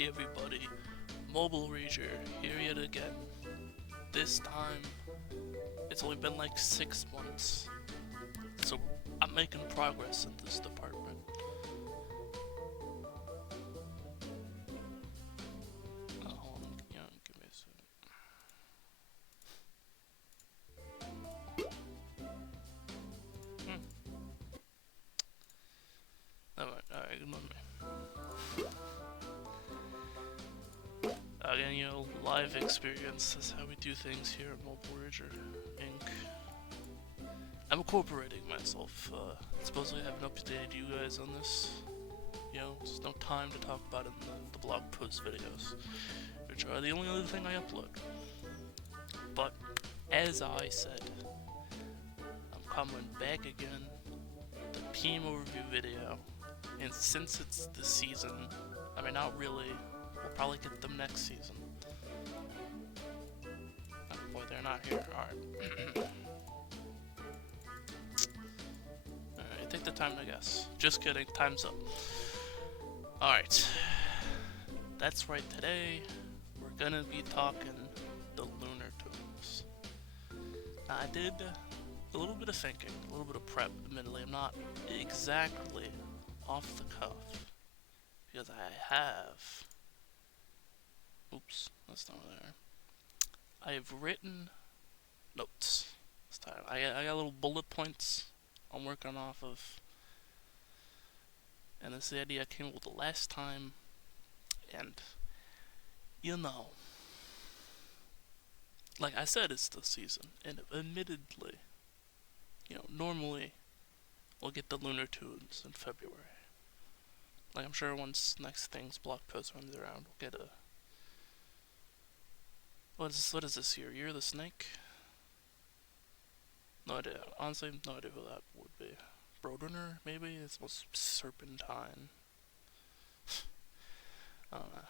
Hey everybody, Mobile Rager here yet again. This time, it's only been like 6 months, so I'm making progress in this department. Hold on, give me a second. Alright, good morning. Again, live experience. That's how we do things here at Mobile Rager Inc. I'm incorporating myself. Supposedly I haven't updated you guys on this. There's no time to talk about it in the blog post videos, which are the only other thing I upload. But, as I said, I'm coming back again with a team overview video. And since it's the season, I mean, not really, we'll probably get them next season. Oh boy, they're not here. Alright. Alright, take the time to guess. Just kidding, time's up. Alright. That's right, today we're gonna be talking the Lunar Tunes. Now, I did a little bit of thinking, a little bit of prep, admittedly. I'm not exactly off the cuff, because I have... Oops, that's not there. I have written notes this time. I got little bullet points I'm working off of. And this is the idea I came up with the last time. And, like I said, it's the season. And admittedly, normally we'll get the Lunar Tunes in February. Like, I'm sure once next thing's blog post runs around, we'll get a... What is this year? Year of the Snake? No idea. Honestly, no idea who that would be. Roadrunner, maybe? It's almost Serpentine. I don't know.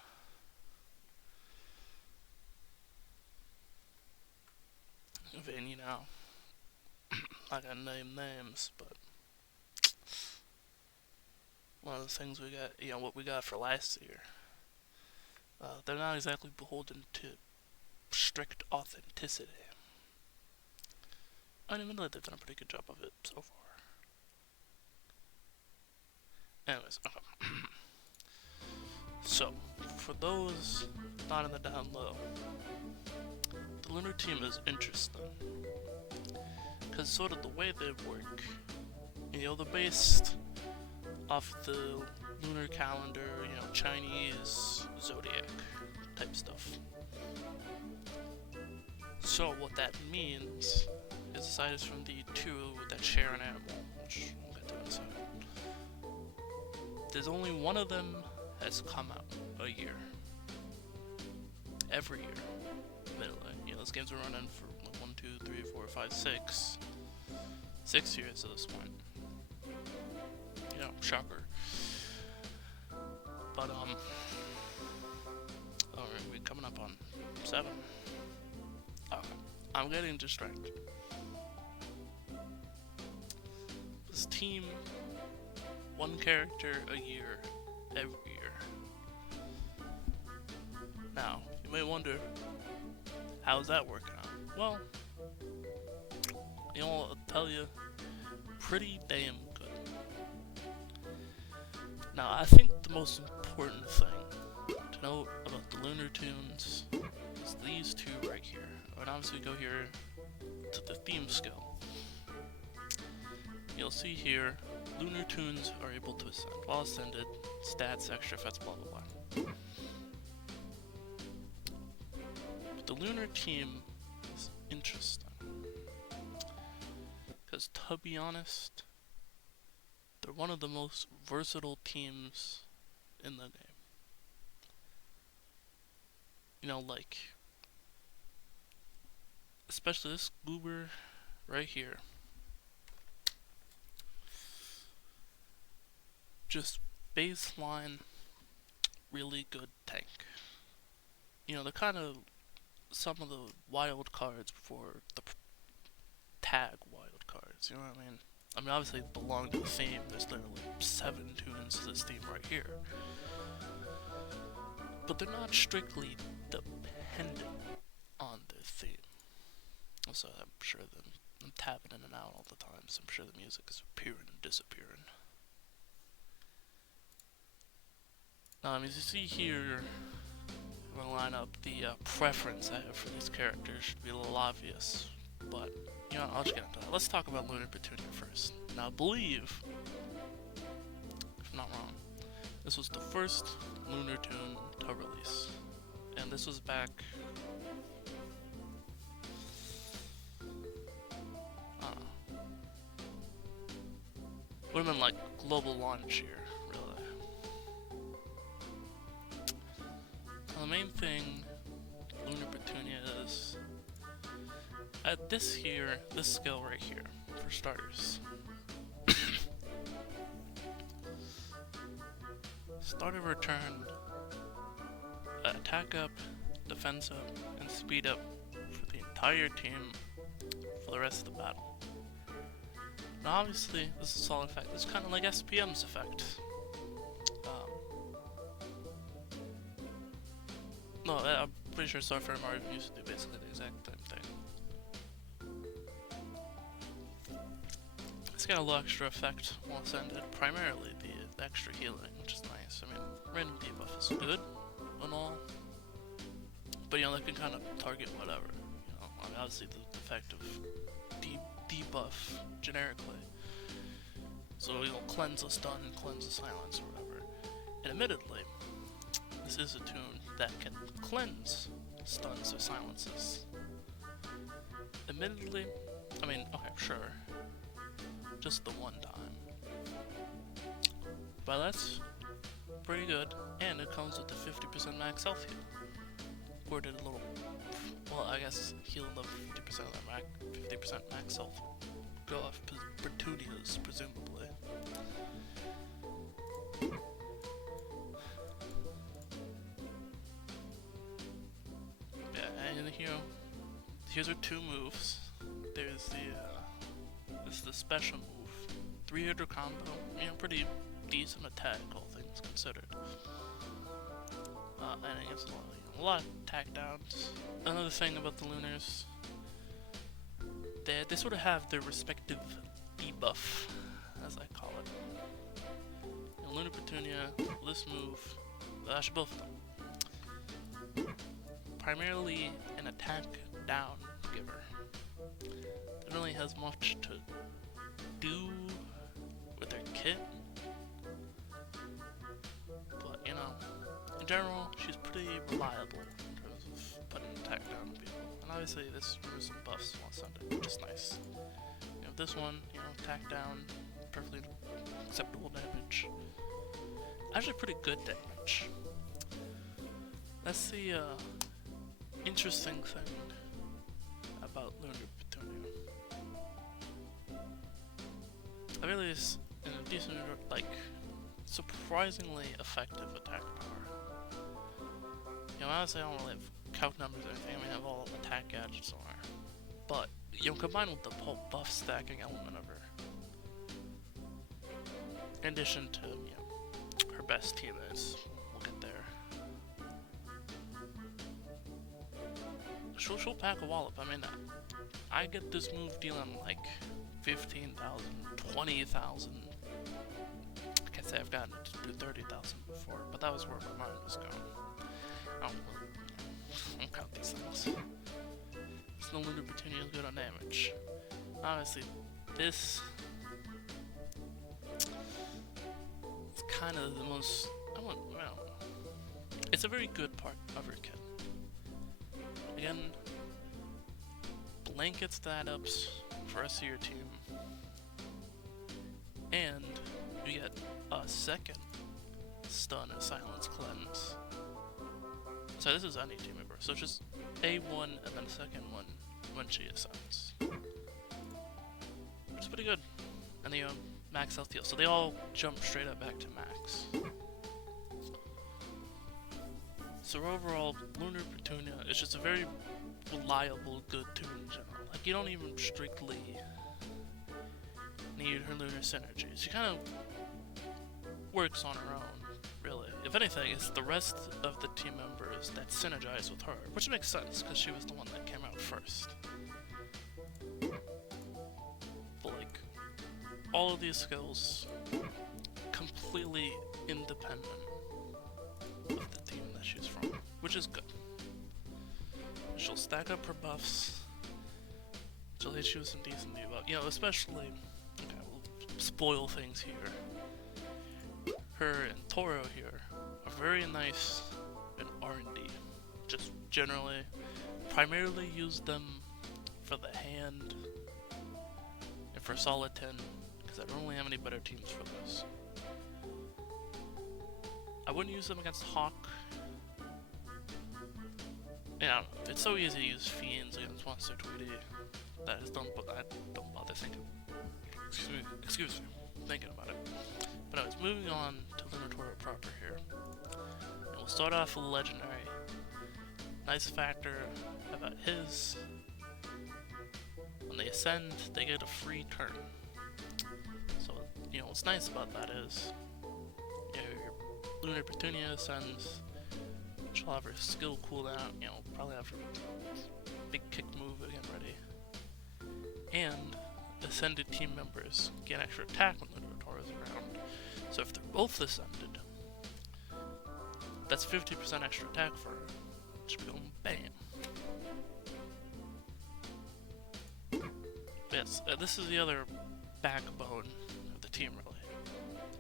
I mean, I gotta name names, but... One of the things we got, what we got for last year. They're not exactly beholden to strict authenticity. I mean, admittedly, they've done a pretty good job of it so far. Anyways, okay. So, for those not in the down low, the Lunar team is interesting. Because sort of the way they work, they're based off the lunar calendar, Chinese zodiac type stuff. So what that means is, aside from the two that share an animal, which we'll get to in a second, there's only one of them that's come out a year. Every year. Admittedly. Those games are running for like 1, 2, 3, 4, 5, 6. 6 years at this point. Shocker. But, alright, we're coming up on 7. Okay, I'm getting distracted. This team, one character a year, every year. Now, you may wonder, how's that working out? Well, I'll tell you, pretty damn good. Now, I think the most important thing to know about the Lunar Tunes is these two right here. And obviously go here to the theme skill. You'll see here, Lunar Tunes are able to ascend. While ascended, stats, extra effects, blah blah blah. But the Lunar team is interesting. Because to be honest, they're one of the most versatile teams in the game. Like, especially this goober right here. Just baseline, really good tank. They're kind of some of the wild cards before the tag wild cards, you know what I mean? I mean, obviously they belong to the theme. There's literally 7 tunes to this theme right here. but they're not strictly dependent on their theme. So I'm sure that I'm tapping in and out all the time, so I'm sure the music is appearing and disappearing. As you see here, I'm gonna line up the preference I have for these characters. Should be a little obvious, but you know, I'll just get into that. Let's talk about Lunar Petunia first. Now, I believe, if I'm not wrong, this was the first Lunar tune to release, and this was back. Would have been like global launch year, really. Now, the main thing Lunar Petunia is at this skill right here, for starters. Start of return, attack up, defense up, and speed up for the entire team for the rest of the battle. Now obviously, this is a solid effect. It's kind of like SPM's effect. No, I'm pretty sure Starfire Mario used to do basically the exact same thing. It's got a little extra effect while it's ended. Primarily the extra healing, which is nice. I mean, random debuff is good and all, but you know, they can kind of target whatever. You know, I mean, obviously the effect of debuff generically, so it'll cleanse a stun and cleanse a silence or whatever. And admittedly, this is a tune that can cleanse stuns or silences. Admittedly, I mean, okay, sure, just the one time, but that's pretty good, and it comes with the 50% max health heal. Or did a little, well, I guess heal the 50% of that 50% max health go off Petunias, presumably. Yeah, and here's our two moves. There's this is the special move, 3-hitter combo. You know, pretty decent attack, all things considered. And it gives a lot of attack downs. Another thing about the Lunars, they sort of have their respective debuff, as I call it. And Lunar Petunia, this move, well, actually both of them, primarily an attack down giver. It really has much to do with their kit, but you know, in general, she's pretty reliable in terms of putting attack down on people. And obviously this removes some buffs while Sunday, which is nice. You know, this one, you know, attack down, perfectly acceptable damage. Actually pretty good damage. That's the interesting thing about Lunar Petunia. I really is in a decent, like, surprisingly effective attack power. You know, honestly, I don't really have count numbers or anything. I mean, I have all attack gadgets on her. But, you know, combined with the whole buff stacking element of her, in addition to, you know, her best teammates, we'll get there. She'll pack a wallop. I mean, I get this move dealing like 15,000, 20,000. I can't say I've gotten it to do 30,000 before, but that was where my mind was going. I don't count these things. It's no Lunar Petunia is good on damage. Honestly, this is kind of the most, it's a very good part of her kit. Again, blanket stat ups for us of your team, and you get a second stun and silence cleanse. So this is any team member, so it's just a one and then a second one when she ascends, which is pretty good. And the max health heal, so they all jump straight up back to max. So overall, Lunar Petunia is just a very reliable, good tune in general. Like, you don't even strictly need her lunar synergy. She kind of works on her own, really. if anything, it's the rest of the team members that synergize with her, which makes sense because she was the one that came out first. But like, all of these skills completely independent of the team that she's from, which is good. She'll stack up her buffs. She'll hit you with some decent debuff. You know, especially, okay, we'll spoil things here. Her and Toro here are very nice in R&D. Just generally, primarily use them for the hand and for solid 10, because I don't really have any better teams for this. I wouldn't use them against Hawk. Yeah, it's so easy to use Fiends against Monster Tweety that I don't bother thinking. Excuse me, thinking about it. But I was moving on to Lunars proper here. And we'll start off with Legendary. Nice factor about his. When they ascend, they get a free turn. So, you know, what's nice about that is, you know, your Lunar Petunia ascends, she'll have her skill cooldown, you know, probably have her big kick move again ready. And ascended team members get extra attack when Lunars is around. So if they're both ascended, that's 50% extra attack for her. Just be going bam. Yes, this is the other backbone of the team, really.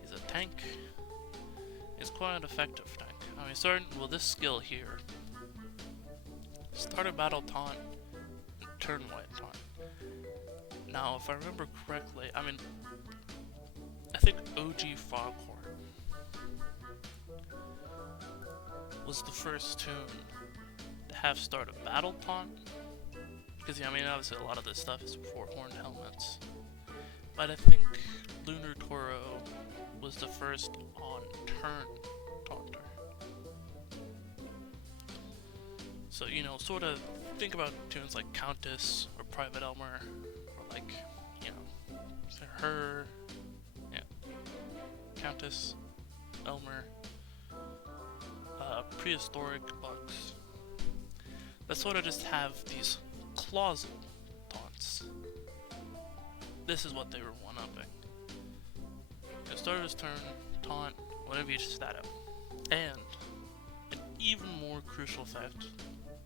He's a tank. He's quite an effective tank. I mean, starting with this skill here. Start a battle taunt, and turn white taunt. Now, if I remember correctly, I mean, I think OG Foghorn was the first tune to have start a battle taunt. Because, yeah, I mean, obviously a lot of this stuff is before Horned Helmets. But I think Lunar Toro was the first on-turn taunter. So, you know, sort of think about tunes like Countess or Private Elmer, or like, you know, her, yeah, Countess, Elmer, Prehistoric Bugs. That sort of just have these clausal taunts. This is what they were one-upping. At the start of his turn, taunt, whenever you stat up. And an even more crucial effect,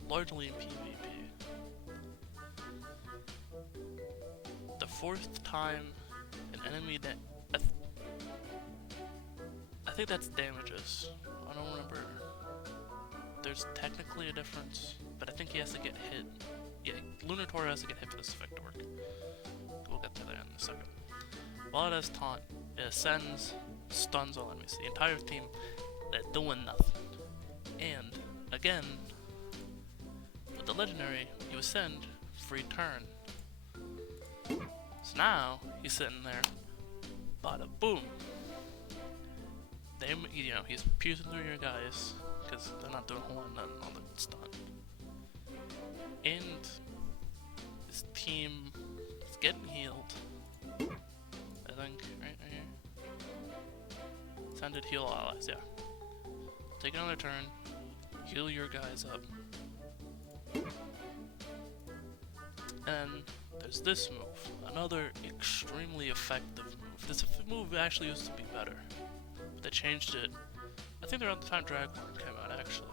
largely in PvP. The fourth time an enemy that I think that's damages. I don't remember. There's technically a difference, but I think he has to get hit. Yeah, Lunar Toro has to get hit for this effect to work. We'll get to that in a second. While it has taunt, it ascends, stuns all enemies. The entire team, they're doing nothing. And, again, with the legendary, you ascend, free turn. So now, he's sitting there, bada boom. They, you know, he's piercing through your guys, because they're not doing a whole lot of nothing on the stun. And his team is getting healed. I think, right here. Ascended, heal allies, yeah. Take another turn, heal your guys up. And there's this move, another extremely effective move. This move actually used to be better. They changed it, I think around the time Dragonborn came out, actually.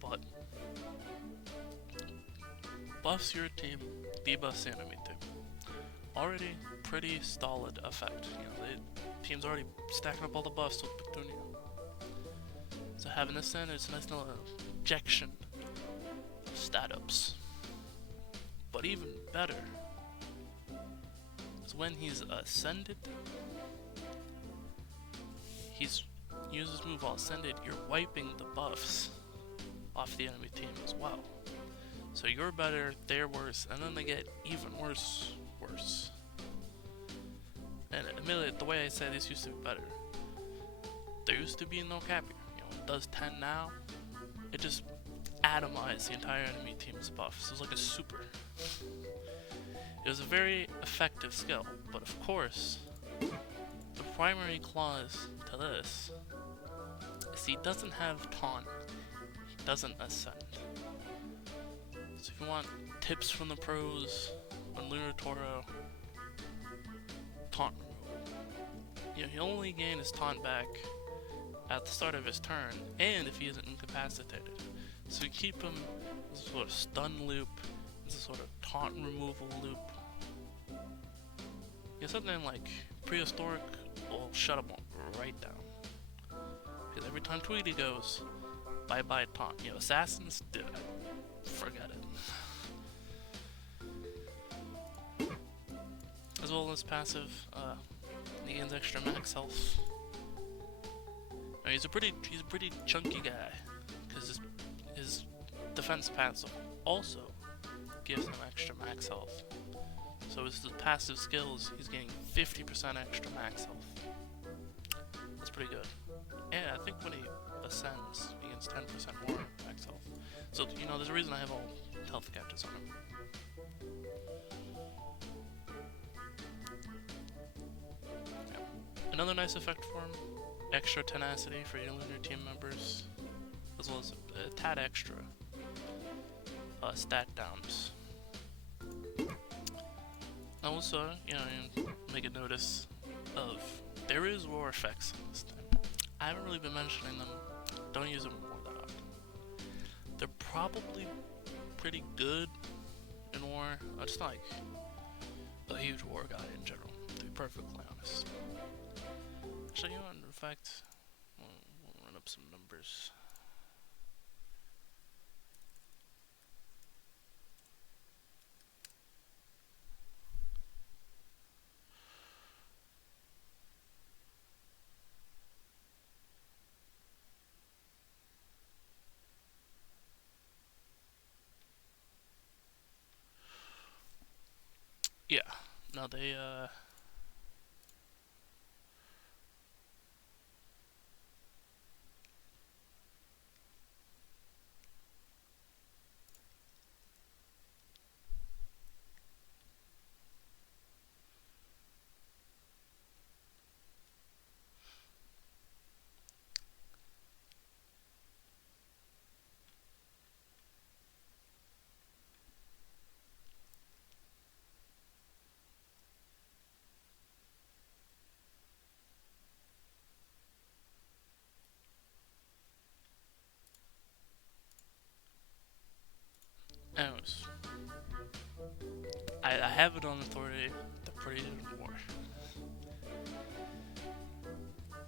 But buffs your team, debuffs the enemy team. Already pretty solid effect. You know, the team's already stacking up all the buffs with Petunia. So having this in, it's a nice little injection of stat ups. But even better is when he's ascended. He's uses this move while ascended, you're wiping the buffs off the enemy team as well. So you're better, they're worse, and then they get even worse. And admittedly, the way I said this used to be better. There used to be no cap here. You know, it does 10 now. It just atomized the entire enemy team's buffs. It was like a super. It was a very effective skill, but of course, the primary clause to this he doesn't have taunt. He doesn't ascend. So if you want tips from the pros on Lunar Toro, taunt removal. You know, he'll only gain his taunt back at the start of his turn, and if he isn't incapacitated. So you keep him as a sort of stun loop, as a sort of taunt removal loop. You know, something like Prehistoric will shut him right down. Because every time Tweety goes, bye-bye taunt. You know, Assassins, forget it. As well as passive, he gains extra max health. Now, he's a pretty chunky guy, because his defense passive also gives him extra max health. So his passive skills, he's getting 50% extra max health. That's pretty good. And I think when he ascends, he gets 10% more max health. So, you know, there's a reason I have all health gadgets on him. Yeah. Another nice effect for him, extra tenacity for your Lunar team members, as well as a tad extra stat downs. Also, you know, make a notice of, there is war effects in this thing. I haven't really been mentioning them. Don't use them more that often. They're probably pretty good in war. I'm just not like a huge war guy in general, to be perfectly honest. Actually, you know what, in fact, we'll run up some numbers. Yeah, no, they, anyways, I have it on authority. They're pretty good in war.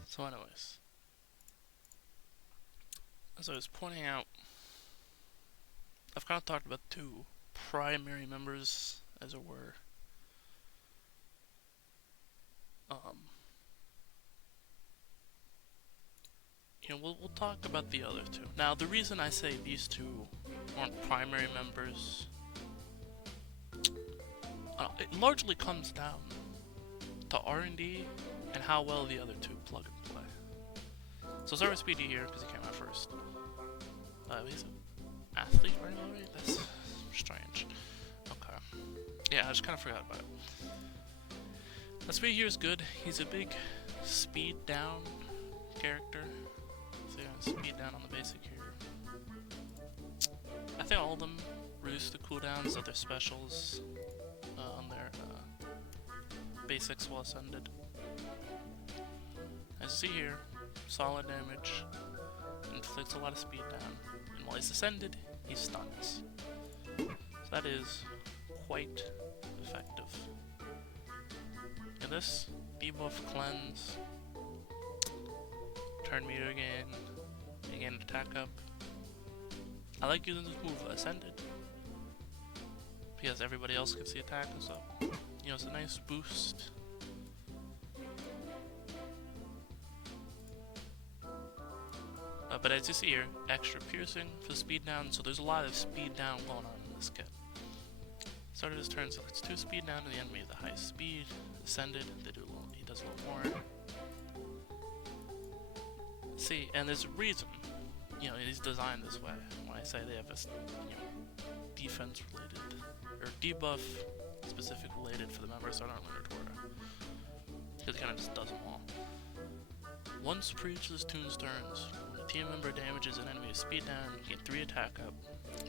So anyways, as I was pointing out, I've kind of talked about two primary members, as it were. You know, we'll talk about the other two. Now, the reason I say these two aren't primary members, it largely comes down to R&D and how well the other two plug and play. So start with Speedy here, because he came out first. He's an athlete, right, Looney? That's strange. Okay. Yeah, I just kind of forgot about it. Now, Speedy here is good. He's a big speed down character. So yeah, speed down on the basic here. I think all of them reduce the cooldowns of their specials on their basics while ascended. As you see here, solid damage, inflicts a lot of speed down, and while he's ascended, he stuns. So that is quite effective. And this debuff cleanse, turn meter again attack up. I like using this move ascended because everybody else can see attack and stuff. You know, it's a nice boost. But as you see here, extra piercing for speed down, so there's a lot of speed down going on in this kit. Started his turn, so it's 2 speed down to the enemy of the highest speed. Ascended, he does a little more. See, and there's a reason, you know, he's designed this way. When I say they have this, you know, defense related, or debuff specific related for the members that aren't Lunar Toro. Because it kind of just does them all. Once per each of his tune's turns, when the team member damages an enemy with speed down, gain 3 attack up.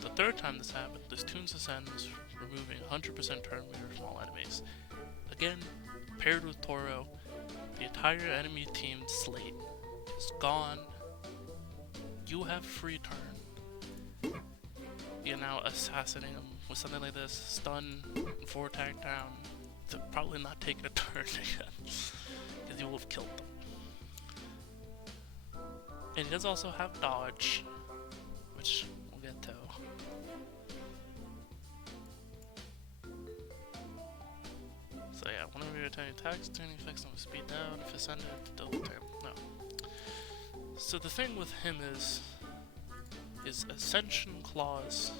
The third time this happened, this tunes ascends, removing 100% turn meter from all enemies. Again, paired with Toro, the entire enemy team slate is gone. You have free turn. You're now assassinating them with something like this, stun, and 4 attack down, to probably not taking a turn again, because you will have killed them. And he does also have dodge, which we'll get to. So yeah, whenever you're attacking attacks, turning effects on speed down, if ascended, double tap. No. So the thing with him is his Ascension Clause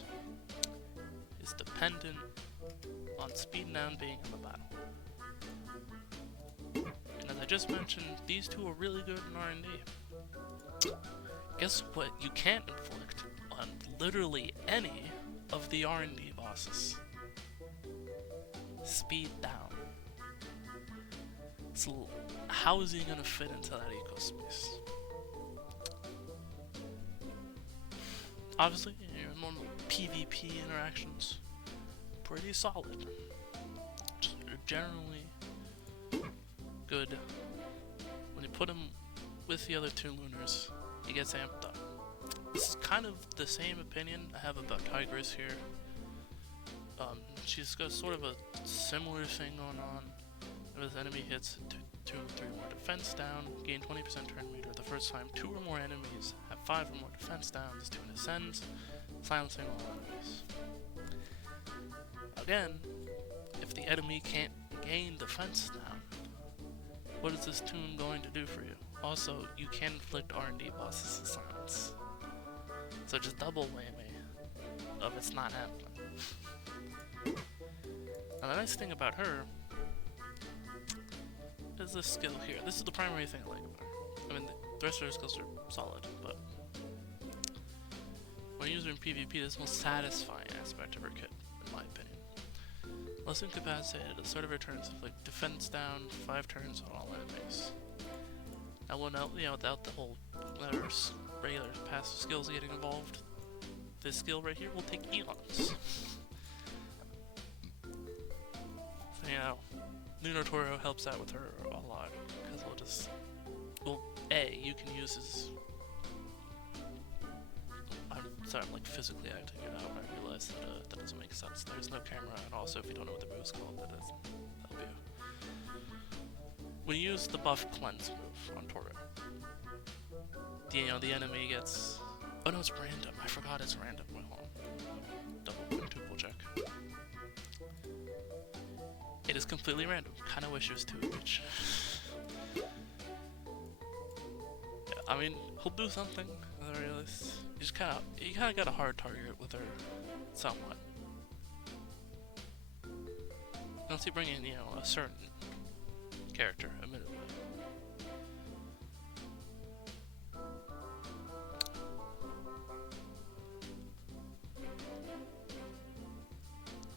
is dependent on speed down being in the battle. And as I just mentioned, these two are really good in R&D. Guess what you can't inflict on literally any of the R&D bosses? Speed down. So how is he gonna fit into that ecospace? Obviously, your normal PvP interactions, pretty solid. They're generally good. When you put him with the other 2 Lunars, he gets amped up. This is kind of the same opinion I have about Tigress here. She's got sort of a similar thing going on. If the enemy hits 2 or 3 more defense down, gain 20% turn meter. The first time 2 or more enemies have 5 or more defense down, this tune ascends, silencing all enemies. Again, if the enemy can't gain defense down, what is this tune going to do for you? Also, you can inflict R&D bosses with silence. So just double whammy of it's not happening. Now the nice thing about her is this skill here. This is the primary thing I like about her. I mean, the rest of her skills are solid, but when using in PvP, this is the most satisfying aspect of her kit, in my opinion. Less incapacitated, the start of her turns inflict defense down 5 turns on all enemies. Now, without the whole regular passive skills getting involved, this skill right here will take eons. So, Lunar Toro helps out with her a lot, because you can use his... I'm sorry, I'm like physically acting it out, and I realize that that doesn't make sense. There's no camera, and also if you don't know what the move's called, that doesn't help you. When you use the buff cleanse move on Toro, the enemy gets... Oh no, it's random. I forgot it's random. Wait, hold on. Double check. It is completely random. Kinda wish it was 2 of each. Yeah, I mean, he'll do something, at the very least. You kinda got a hard target with her, somewhat. Unless you bring in, a certain character, admittedly.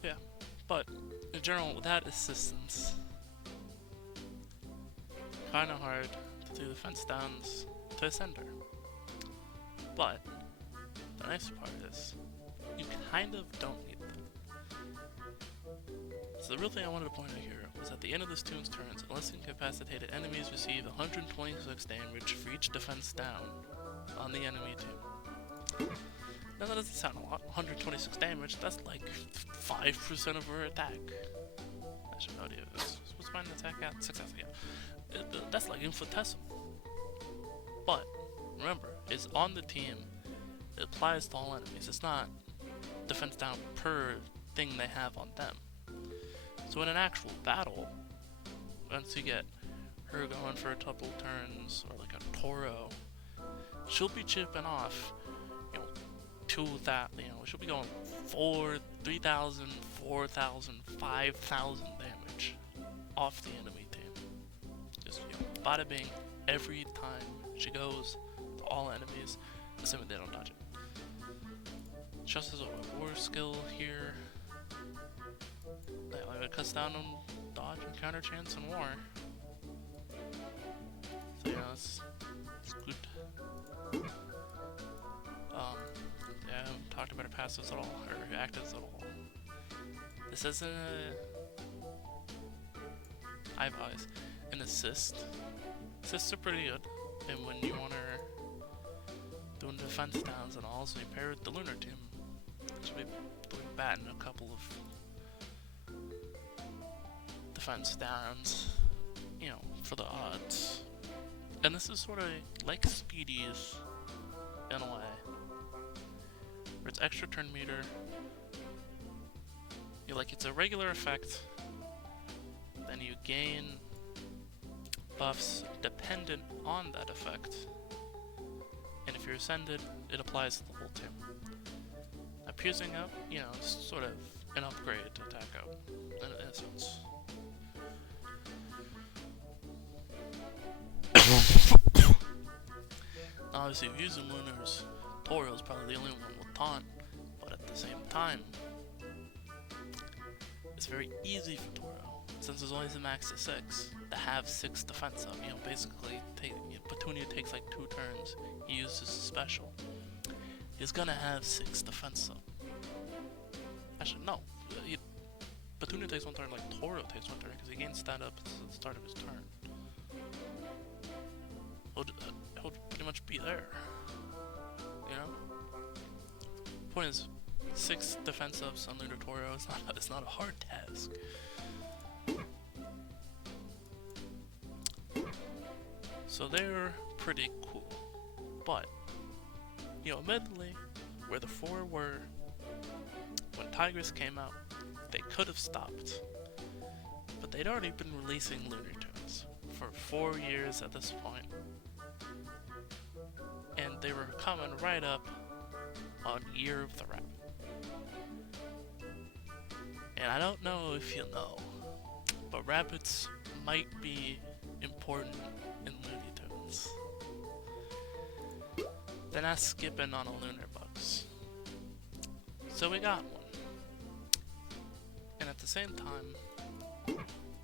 Yeah, but in general, without assistance, kinda hard to do the fence downs to ascend her. But the nice part is, you kind of don't need them. So the real thing I wanted to point out here was at the end of this tune's turns, unless incapacitated enemies receive 126 damage for each defense down on the enemy team. Now that doesn't sound a lot. 126 damage, that's like 5% of her attack. I should know this. What's my attack at? Success, yeah. That's like infinitesimal. But, remember, it's on the team. It applies to all enemies. It's not defense down per thing they have on them. So in an actual battle, once you get her going for a couple turns, or like a Toro, she'll be chipping off, 2,000, she'll be going 3,000, 4,000, 5,000 damage off the enemy team. Just, bada bing, every time she goes to all enemies, assuming they don't dodge it. Just as a war skill here, it cuts down on dodge and counter chance in war. So yeah, that's good. passives at all, or actives at all. This isn't an assist. Assists are pretty good, and when you want to doing defense downs and all, so you pair with the Lunar team, should be doing bad in a couple of defense downs, you know, for the odds. And this is sort of like Speedy's in a way, where it's extra turn meter. It's a regular effect, then you gain buffs dependent on that effect, and if you're ascended, it applies to the whole team. Now, piercing up, you know, is sort of an upgrade to attack out, in a sense. Obviously, if you're using Lunars, Toro's probably the only one with taunt, but at the same time, it's very easy for Toro, since there's always a max of 6, to have 6 defense up. You know, basically, Petunia takes like 2 turns, he uses a special. He's gonna have 6 defense up. Actually, no. Petunia takes 1 turn like Toro takes 1 turn, because he gains stat up at the start of his turn. He'll pretty much be there. You know? Point is, 6 defense ups on Lunar Toro, it's not a hard task. So they're pretty cool. But, you know, admittedly, where the 4 were, when Tigress came out, they could have stopped. But they'd already been releasing Lunar tunes for 4 years at this point. And they were coming right up on Year of the Rabbit. And I don't know if you know, but rabbits might be important in Looney Tunes. They're not skipping on a Lunar Bugs. So we got one. And at the same time,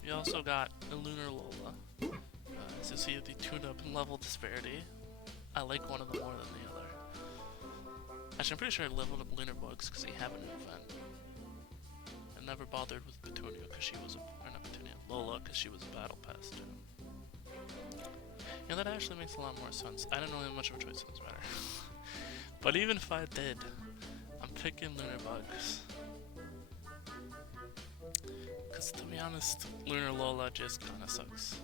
we also got a Lunar Lola. As you see the tune-up and level disparity, I like one of them more than the other. Actually, I'm pretty sure I leveled up Lunar Bugs because they have an event. I never bothered with Petunia because she was not Petunia, Lola because she was a battle pass too. You know, that actually makes a lot more sense. I don't know how much of a choice in this matter. But even if I did, I'm picking Lunar Bugs. Because to be honest, Lunar Lola just kinda sucks.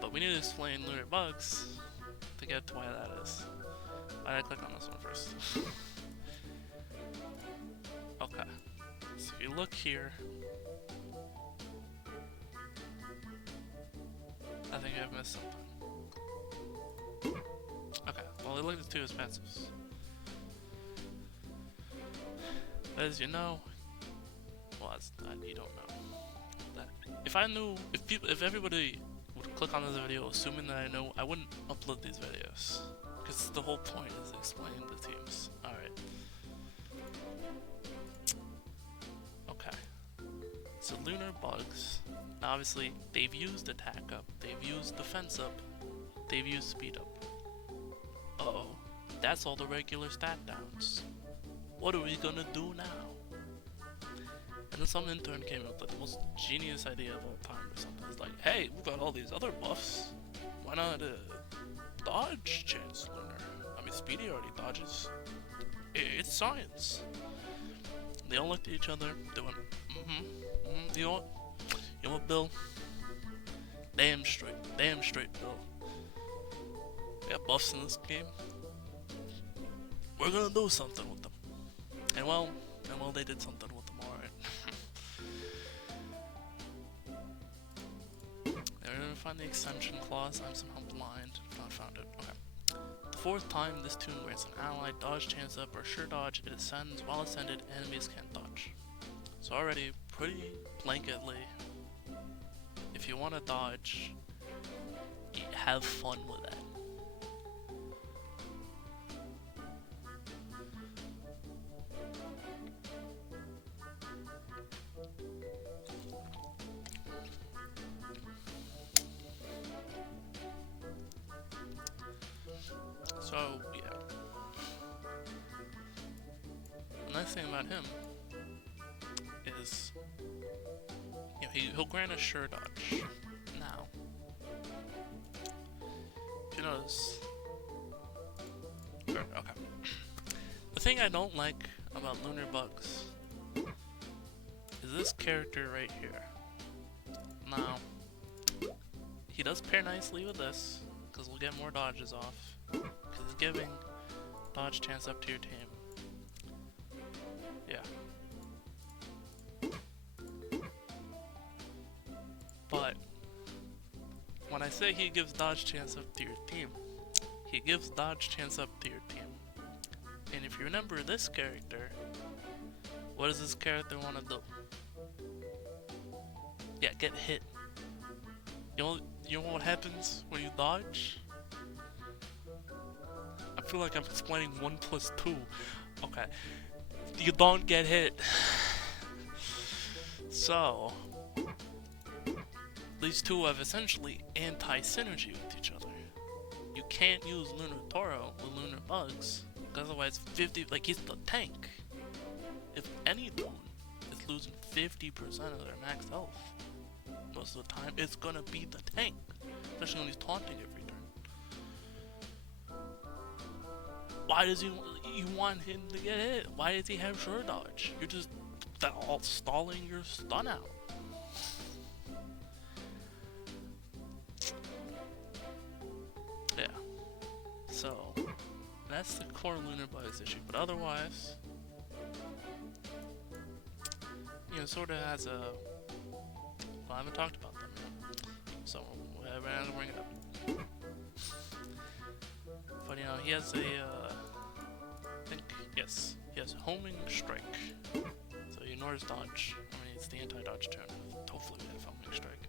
But we need to explain Lunar Bugs to get to why that is. Why did I click on this one first? Okay. So if you look here, I think I've missed something. Okay, well I looked at 2 as passives. As you know, well, you don't know. That if everybody would click on this video assuming that I know, I wouldn't upload these videos. Because the whole point is explaining the teams. Alright. Okay. So Lunar Bugs, obviously they've used attack up, they've used defense up, they've used speed up. Uh-oh. That's all the regular stat downs. What are we gonna do now? And then some intern came up with the most genius idea of all time or something. It's like, hey, we've got all these other buffs. Why not dodge Chance Lunar? I mean, Speedy already dodges. It's science. They all looked at each other. They went, you know what, Bill? Damn straight, Bill. We got buffs in this game. We're gonna do something with them. And well, they did something with them, alright. They're gonna find the extension clause. I'm somehow blind. Not found it. Okay. The 4th time this tune grants an ally dodge chance up or sure dodge, it ascends. While ascended, enemies can't dodge. So already, pretty blanketly, if you want to dodge, have fun with that. So, yeah. nice thing about him is, you know, he'll grant a sure dodge. Now, if you notice, okay. The thing I don't like about Lunar Bugs is this character right here. Now, he does pair nicely with this, because we'll get more dodges off, because he's giving dodge chance up to your team. Yeah. But, when I say he gives dodge chance up to your team, he gives dodge chance up to your team. And if you remember this character, what does this character want to do? Yeah, get hit. You know what happens when you dodge? I feel like I'm explaining 1 plus 2. Okay. You don't get hit. So, these two have essentially anti-synergy with each other. You can't use Lunar Toro with Lunar Bugs, because otherwise 50, like he's the tank. If any Loon is losing 50% of their max health, most of the time, it's gonna be the tank. Especially when he's taunting every turn. Why does you want him to get hit? Why does he have sure dodge? You're just all stalling your stun out. Yeah. So, that's the core Lunar Bugs issue. But otherwise, you know, sort of has a... Well, I haven't talked about them yet, so I'm gonna bring it up. But you know, he has a, I think, yes, he has homing strike. So he ignores dodge. I mean, it's the anti-dodge turn. Hopefully we have homing strike.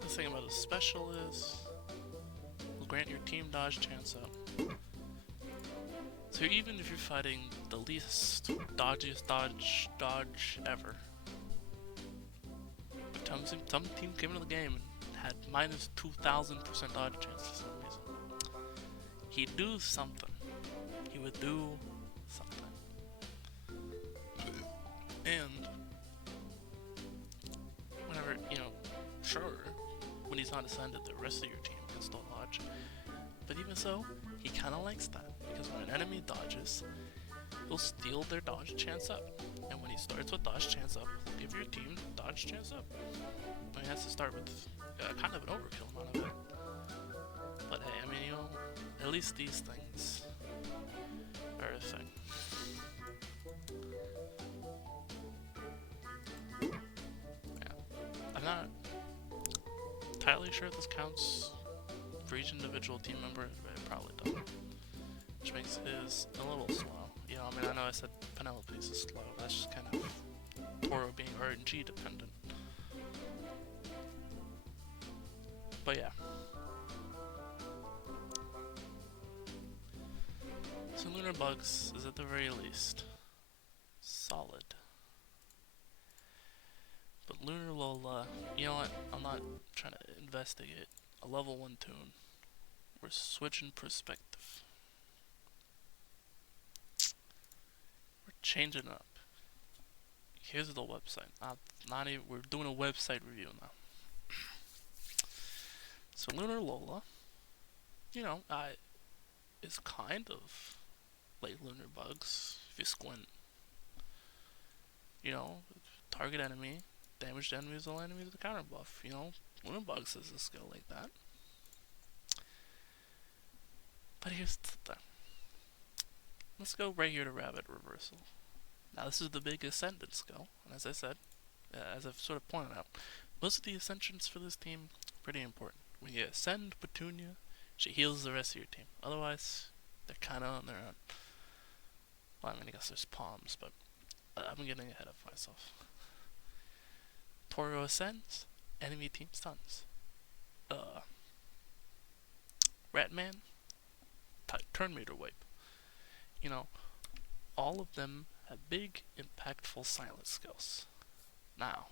The thing about his special is, will grant your team dodge chance up. So even if you're fighting the least dodgiest dodge ever, some team came into the game and had minus 2,000% dodge chance for some reason. He'd do something. He would do something. And whenever, you know, sure, when he's not ascended, the rest of your team can still dodge. But even so, he kind of likes that, because when an enemy dodges, he'll steal their dodge chance up. And when he starts with dodge chance up, he'll give your team dodge chance up. But he has to start with kind of an overkill amount of it. But hey, I mean, you know, at least these things are a thing. Yeah. I'm not entirely sure if this counts for each individual team member, but it probably doesn't. Which makes his a little slow. You know, I mean, I know I said Penelope's is slow, but that's just kind of Toro being RNG dependent. But yeah. So Lunar Bugs is at the very least solid. But Lunar Lola, you know what? I'm not trying to investigate a level 1 tune. We're switching perspective. We're changing it up. Here's the website. Not even, we're doing a website review now. So Lunar Lola, you know, is kind of like Lunar Bugs if you squint. You know, target enemy, damaged enemies all enemies with a counter buff. You know, Lunar Bugs has a skill like that. But here's the thing. Let's go right here to Rabbit Reversal. Now this is the big Ascendant skill, and as I said, as I've sort of pointed out, most of the Ascensions for this team are pretty important. When you Ascend Petunia, she heals the rest of your team. Otherwise, they're kind of on their own. Well, I mean, I guess there's Palms, but I'm getting ahead of myself. Toro ascends, enemy team stuns. Ratman, turn meter wipe. You know, all of them have big, impactful silence skills. Now,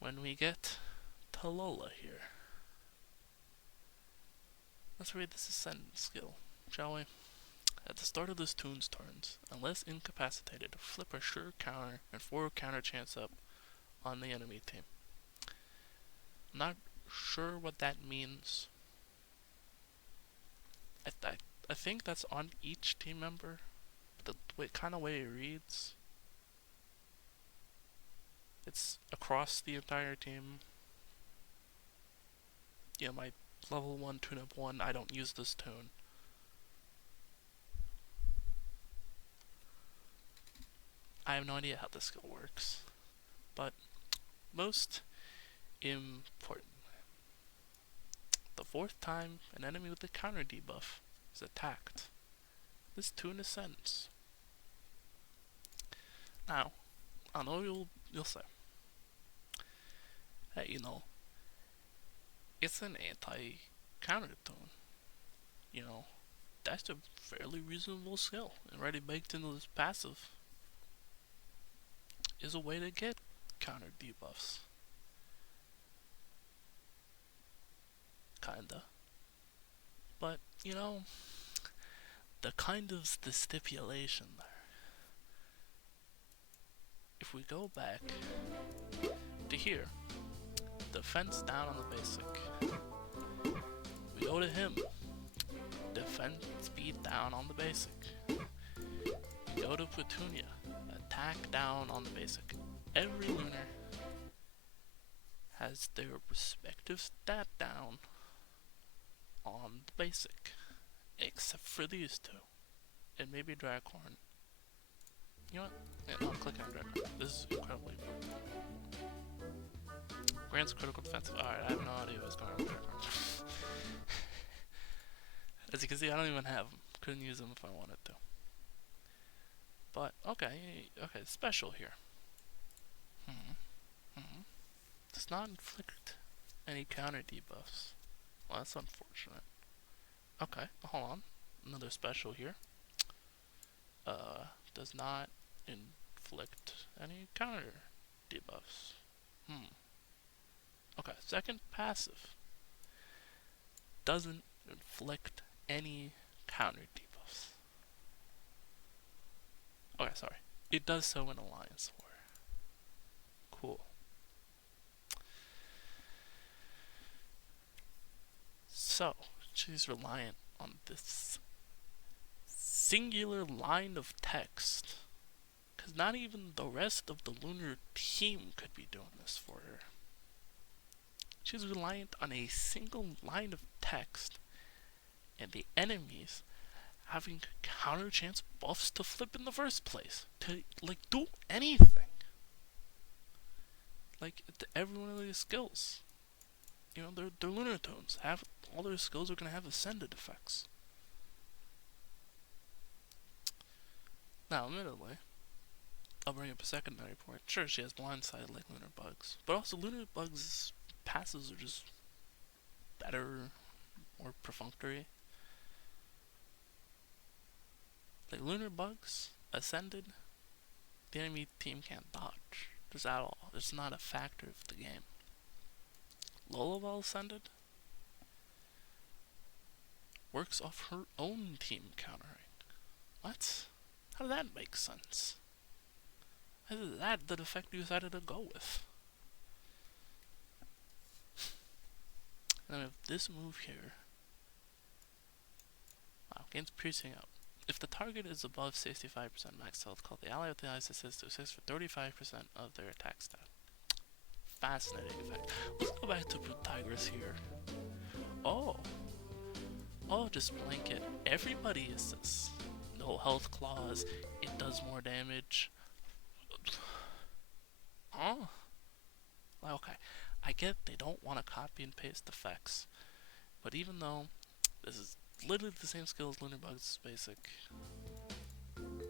when we get to Lola here, Let's read this Ascend skill, shall we? At the start of this tune's turns, unless incapacitated, flip a sure counter and 4 counter chance up on the enemy team. I'm not sure what that means. I think that's on each team member. The kind of way it reads, it's across the entire team. Yeah, my level 1 tune-up 1, I don't use this tune. I have no idea how this skill works. But most important, the 4th time an enemy with a counter debuff is attacked, this tune ascends. Now, I know you'll say, hey, you know, it's an anti-counter tune. You know, that's a fairly reasonable skill, and already baked into this passive is a way to get counter debuffs. Kinda. But, you know, the kind of the stipulation there. If we go back to here, defense down on the basic. We go to him, defense speed down on the basic. We go to Petunia, attack down on the basic. Every lunar has their respective stat down on the basic, except for these two, and maybe Draghorn. You know what? Yeah, no, I'm clicking on Draghorn. This is incredibly important. Grants critical defense. Alright, I have no idea what's going on with Draghorn. As you can see, I don't even have them. Couldn't use them if I wanted to. But, okay, special here. Does not inflict any counter debuffs. Well, that's unfortunate. Okay, hold on. Another special here. Does not inflict any counter debuffs. Okay, second passive. Doesn't inflict any counter debuffs. Okay, sorry. It does so in Alliance War. Cool. So, she's reliant on this singular line of text, because not even the rest of the lunar team could be doing this for her. She's reliant on a single line of text and the enemies having counter chance buffs to flip in the first place, to like do anything. Like every one of these skills, you know, their lunar tones have all their skills are gonna have ascended effects. Now, admittedly, I'll bring up a secondary point. Sure, she has blindsided like lunar bugs, but also lunar bugs' passes are just better, more perfunctory. Like lunar bugs ascended, the enemy team can't dodge. Just at all. It's not a factor of the game. Lullaby ascended works off her own team countering. What? How does that make sense? How is that the effect you decided to go with? And then we have this move here. Wow, gains piercing up. If the target is above 65% max health, call the ally with the highest assist to assist for 35% of their attack stat. Fascinating effect. Let's go back to Tigress here. Oh, just blanket. Everybody assists. No health clause. It does more damage. Huh? Okay, I get they don't want to copy and paste effects, but even though this is literally the same skill as Lunar Bug's basic,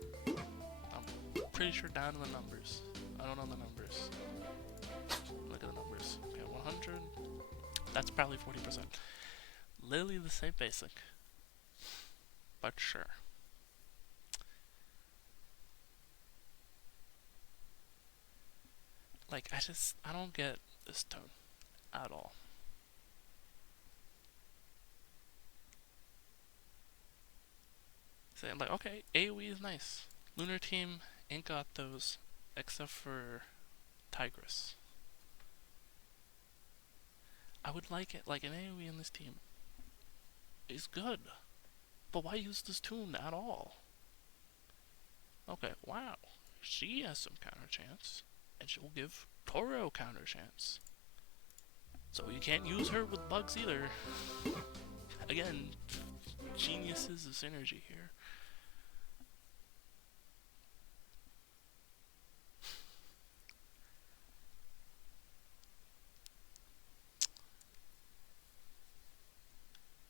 I'm pretty sure down to the numbers. I don't know the numbers. Look at the numbers. Okay, 100. That's probably 40%. Literally the same basic, but sure. Like, I don't get this tone at all. saying, like, okay, AoE is nice. Lunar team ain't got those, except for Tigress. I would like it, like, an AoE in this team is good. But why use this tune at all? Okay, wow. She has some counter chance, and she'll give Toro counter chance. So you can't use her with bugs either. Again, geniuses of synergy here.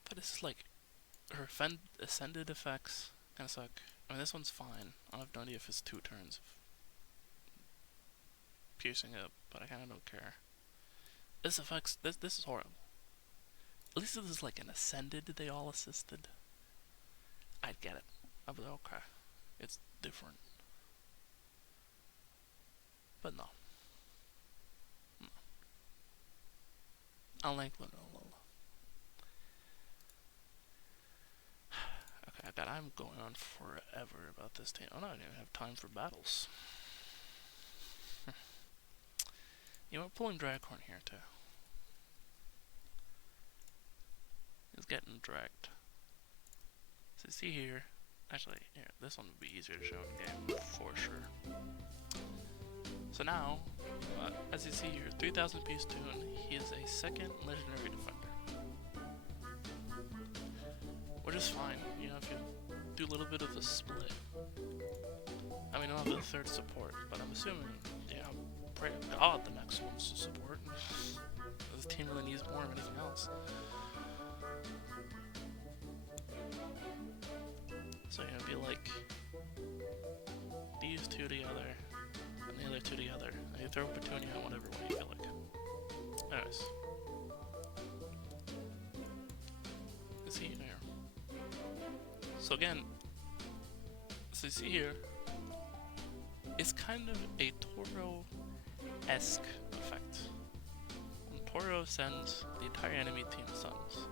But it's like, her ascended effects kinda suck. I mean, this one's fine. I have no idea if it's 2 turns of piercing up, but I kinda don't care. This affects, this is horrible. At least this is like an ascended, they all assisted. I'd get it. I'd be like, okay, it's different. But no. I like Lunars. Okay, God, I'm going on forever about this team. I'm not even have time for battles. You know, we're pulling Draghorn here too. He's getting dragged. So see here, actually, here, this one would be easier to show in game for sure. So now, as you see here, 3000 piece tune, he is a 2nd legendary defender. Which is fine, you know, if you do a little bit of a split. I mean, I'll have a 3rd support, but I'm assuming, you know, pray to God the next one's to support. This team really needs more of anything else. So, you know, it'd be like these 2 together, and the other 2 together, and you throw Petunia in whatever way you feel like. Anyways. You see here. So again, so you see here, it's kind of a Toro-esque effect. When Toro sends the entire enemy team suns.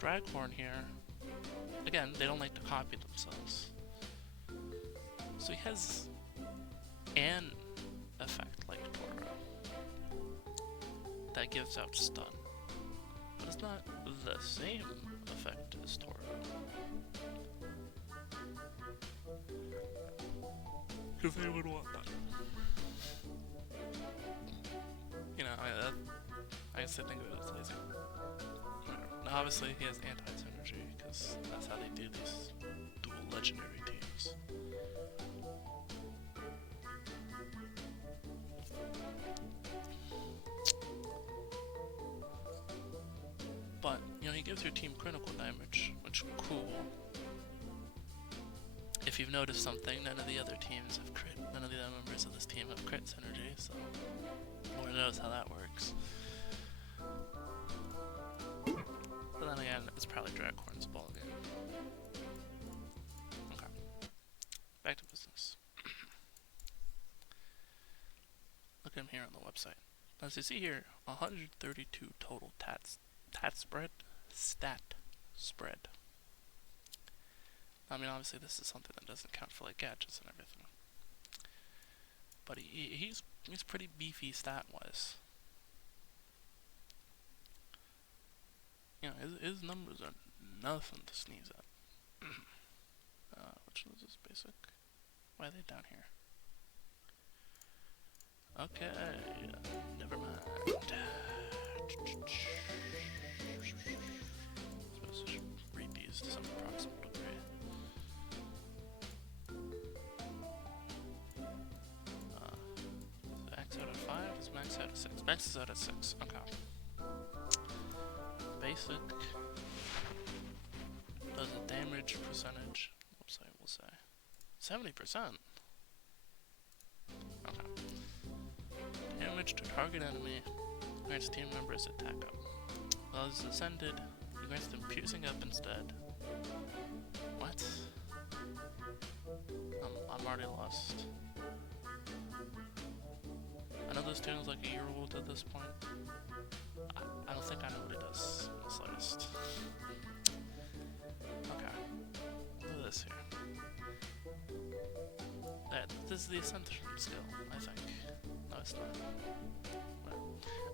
Draghorn here, again, they don't like to copy themselves. So he has an effect like Toro that gives out stun. But it's not the same effect as Toro. Because they would want that. You know, I guess I think of it as lazy. Now obviously he has anti-synergy, because that's how they do these dual legendary teams. But, you know, he gives your team critical damage, which is cool. If you've noticed something, none of the other teams have crit. None of the other members of this team have crit synergy, so Lord knows how that works. But then again, it's probably Draghorn's ballgame. Okay. Back to business. Look at him here on the website. As you see here, 132 total stat spread. I mean, obviously this is something that doesn't count for like gadgets and everything. But he's pretty beefy stat-wise. You know, his numbers are nothing to sneeze at. Which one is this basic? Why are they down here? Okay, never mind. Suppose I should read these to some approximate degree. Max out of 5 is max out of 6. Max is out of 6. Okay. Basic does a damage percentage. Whoops, I will say 70%. Okay. Damage to target enemy grants team members attack up. While it's ascended, he grants them piercing up instead. What? I'm already lost. I know this tune's like a year old at this point. I don't think I know what it does in the slightest. Okay. Look at this here. is the Ascension skill, I think. No, it's not. Right.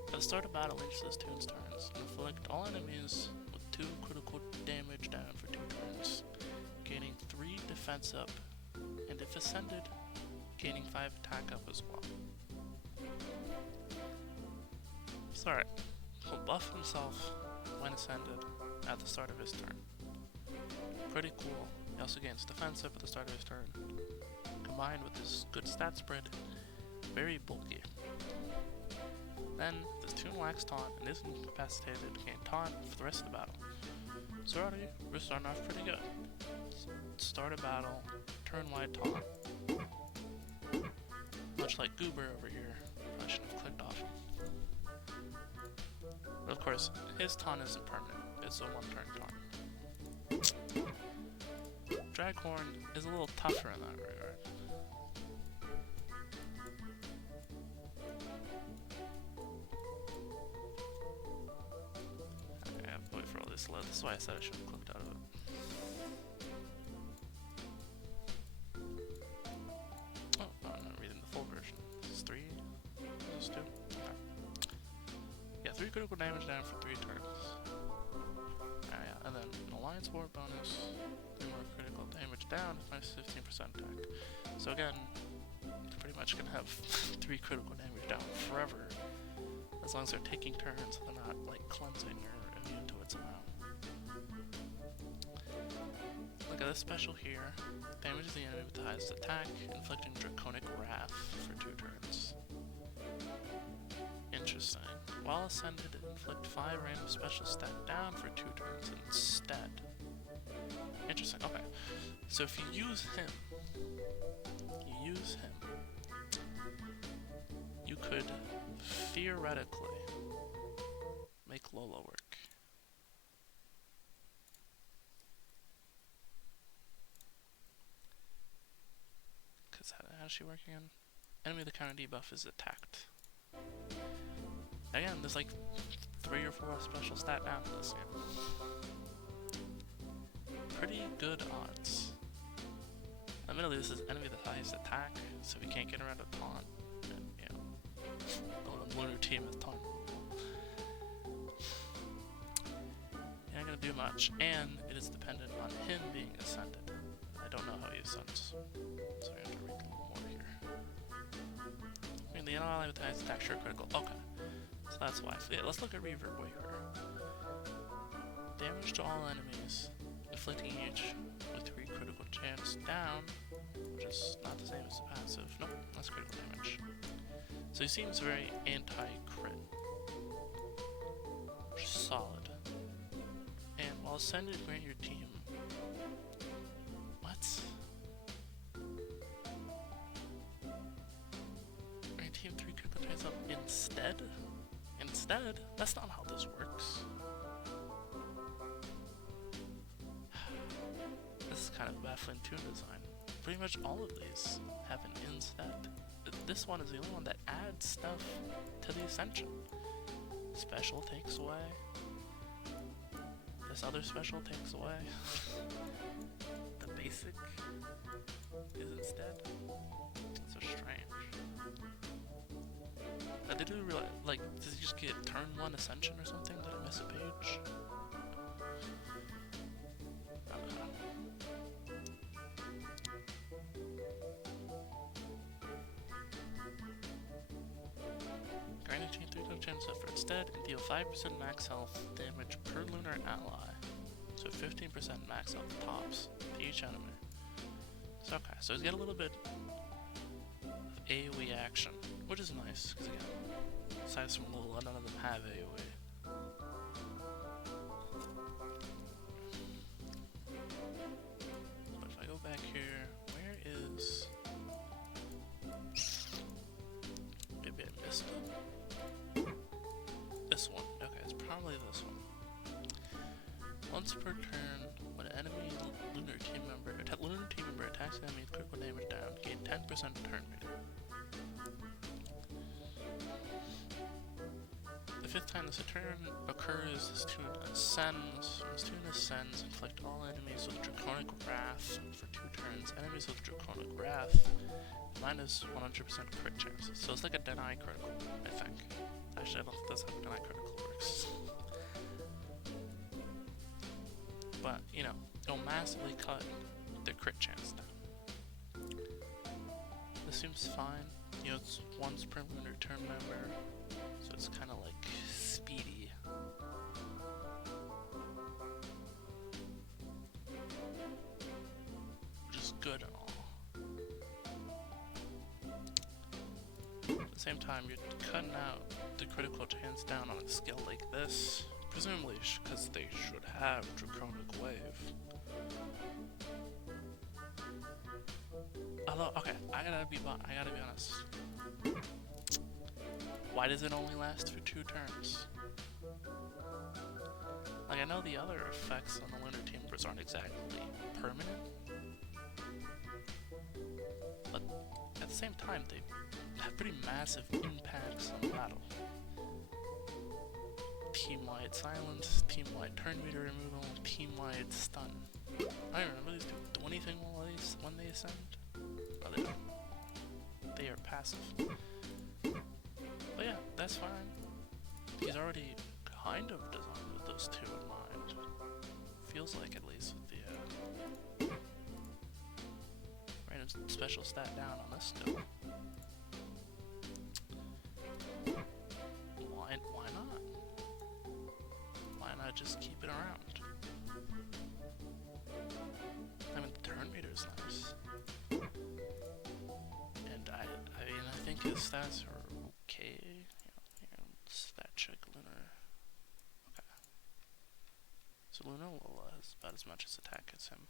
At the start of battle, each of those tune's turns, inflict all enemies with 2 critical damage down for 2 turns, gaining 3 defense up, and if ascended, gaining 5 attack up as well. So alright, he'll buff himself when ascended at the start of his turn. Pretty cool. He also gains defense up at the start of his turn. Combined with his good stat spread, very bulky. Then, this tune lacks taunt and is incapacitated to gain taunt for the rest of the battle. So already, we're starting off pretty good. Start a battle, turn-wide taunt. Much like Goober over here. I should have clicked off him. But of course, his taunt isn't permanent. It's a one-turn taunt. Draghorn is a little tougher in that regard. Okay, I have to wait for all this load. This is why I said I should have clicked out of it. Oh, no, I'm not reading the full version. This is 3? This is 2? Okay. Yeah, 3 critical damage down for 3 turns. Yeah, and then an Alliance War bonus, 3 more critical damage down, minus 15% attack. So again, you're pretty much gonna have 3 critical damage down forever, as long as they're taking turns, they're not like cleansing or immune to its amount. Look at this special here, damages the enemy with the highest attack, inflicting Draconic Wrath for 2 turns. Interesting. While ascended, inflict 5 random special stat down for 2 turns instead. Interesting, okay. So if you use him, you could theoretically make Lola work. Because how's she work again? Enemy with the counter debuff is attacked. Again, there's like 3 or 4 special stat down in this game. Pretty good odds. Admittedly, this is enemy with the highest attack, so we can't get around a taunt. And, you know, the Lunar team is taunt. It ain't gonna do much, and it is dependent on him being ascended. I don't know how he ascends, so I have to read a little more here. I mean, the ally with the highest attack, sure, critical. Okay. So that's why. Yeah, let's look at Reverb Waker. Damage to all enemies, inflicting each with 3 critical chance down, which is not the same as the passive. Nope, that's critical damage. So he seems very anti-crit, which is solid. And while ascended, grant your team. What? Grant your team 3 critical chance up instead? Instead? That's not how this works. This is kind of baffling tune design. Pretty much all of these have an instead. This one is the only one that adds stuff to the Ascension. Special takes away. This other special takes away. The basic is instead. So strange. I did realize, like, does he just get turn 1 Ascension or something? Did I miss a page? Okay. Grant a team 3 chance for instead, and deal 5% max health damage per lunar ally. So 15% max health tops to each enemy. So okay, so he's got a little bit of AoE action, which is nice, because again, aside from Lola, none of them have AoE. But if I go back here, where is... Maybe I missed it. This one. Okay, it's probably this one. Once per turn, when an enemy lunar team member attacks an enemy with critical damage down, gain 10% turn meter. The 5th time this turn occurs, this tune ascends. When this tune ascends, inflict all enemies with Draconic Wrath for 2 turns. Enemies with Draconic Wrath mine is 100% crit chances, so it's like a deny critical, I think. Actually, I don't think that's how deny critical works. But, you know, it'll massively cut their crit chance down. This seems fine. You know, it's once per lunar turn member, so it's kind of like speedy. Which is good and all. At the same time, you're cutting out the critical chance down on a skill like this, presumably because they should have Draconic Wave. Although, okay, I gotta be honest. Why does it only last for 2 turns? Like, I know the other effects on the Lunar Timbers aren't exactly permanent, but at the same time, they have pretty massive impacts on battle. Team-wide silence, team-wide turn meter removal, team-wide stun. I don't remember these do anything when they ascend. Oh, they don't. They are passive. But yeah, that's fine. He's already kind of designed with those 2 in mind. Feels like, at least, with the random special stat down on this skill. Why not? Why not just keep it around? I mean, the turn meter is nice. And I mean, I think his stats are okay. Here, stat check Lunar. Okay. So Lunar will has about as much as attack as him.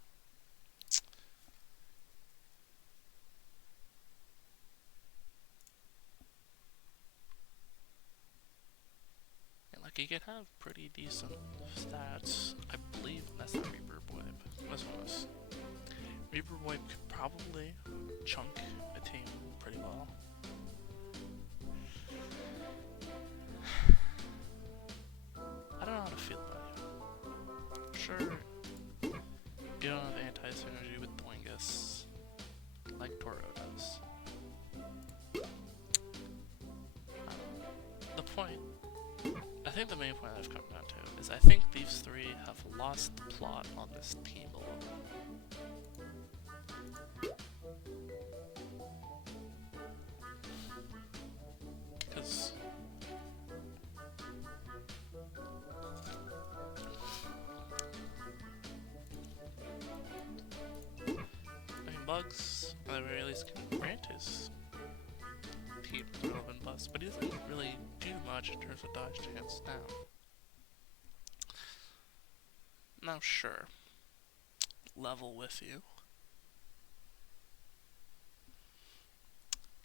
And like, he can have pretty decent stats. I believe that's not Reaper Wipe. This one is. Reaper Wipe could probably chunk a team pretty well. I don't know how to feel about you. Sure, you don't have anti-synergy with Doingus, like Toro does. The point, I think the main point I've come down to is I think these 3 have lost the plot on this team a little. Because I mean, Bugs, at the very least, can grant his team relevant buffs, but he doesn't really do much in terms of dodge chance now. Now, sure, level with you.